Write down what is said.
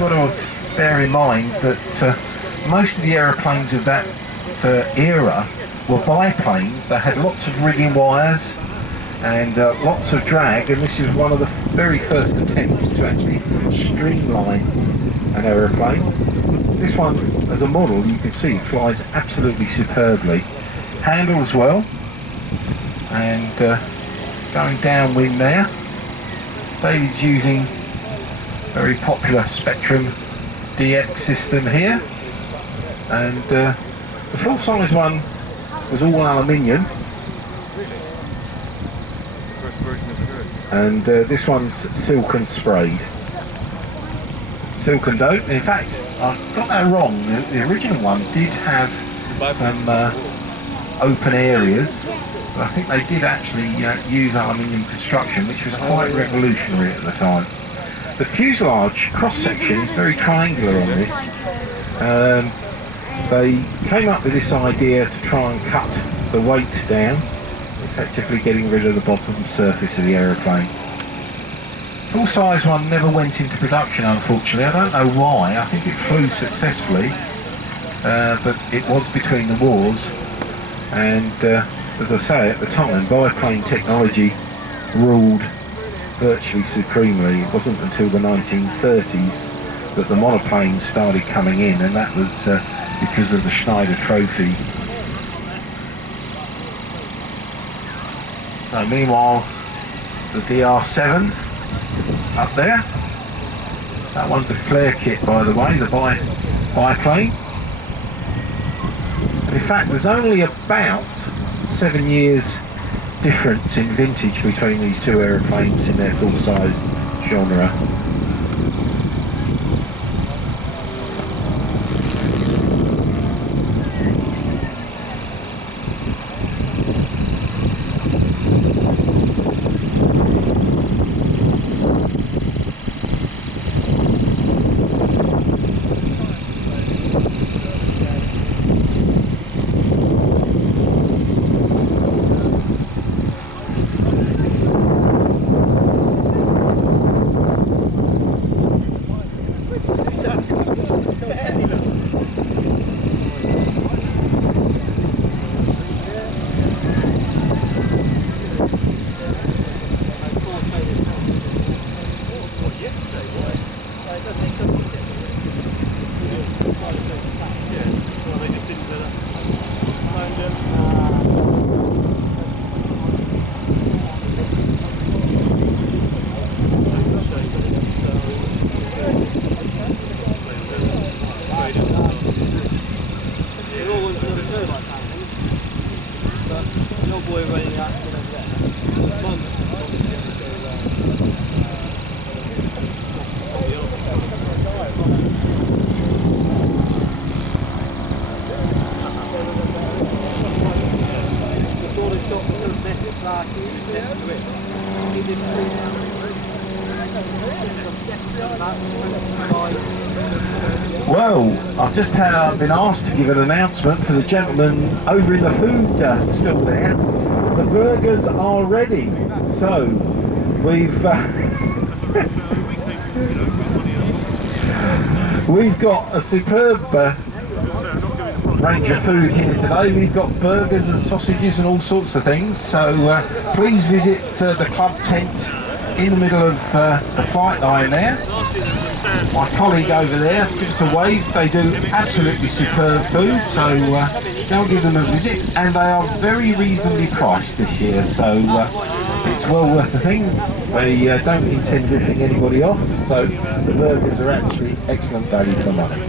You've got to bear in mind that most of the aeroplanes of that era were biplanes. They had lots of rigging wires and lots of drag, and this is one of the very first attempts to actually streamline an aeroplane. This one, as a model, you can see flies absolutely superbly. Handle as well, and going downwind there. David's using very popular Spectrum DX system here, and the full-size one was all aluminium, and this one's silk and sprayed. Silk and dope. In fact, I got that wrong. The original one did have some open areas, but I think they did actually use aluminium construction, which was quite revolutionary at the time. The fuselage cross-section is very triangular on this. They came up with this idea to try and cut the weight down, effectively getting rid of the bottom surface of the aeroplane. Full-size one never went into production, unfortunately. I don't know why. I think it flew successfully, but it was between the wars, and as I say, at the time biplane technology ruled virtually supremely. It wasn't until the 1930s that the monoplanes started coming in, and that was because of the Schneider Trophy. So meanwhile, the DR7 up there, that one's a flare kit, by the way, the biplane. And in fact, there's only about 7 years difference in vintage between these two aeroplanes in their full-size genre. Well, I've just been asked to give an announcement for the gentleman over in the food stall there. The burgers are ready, so we've we've got a superb range of food here today. We've got burgers and sausages and all sorts of things, so please visit the club tent in the middle of the flight line there. My colleague over there, give us a wave. They do absolutely superb food, so go give them a visit, and they are very reasonably priced this year, so it's well worth the thing. They don't intend ripping anybody off, so the burgers are actually excellent value for money.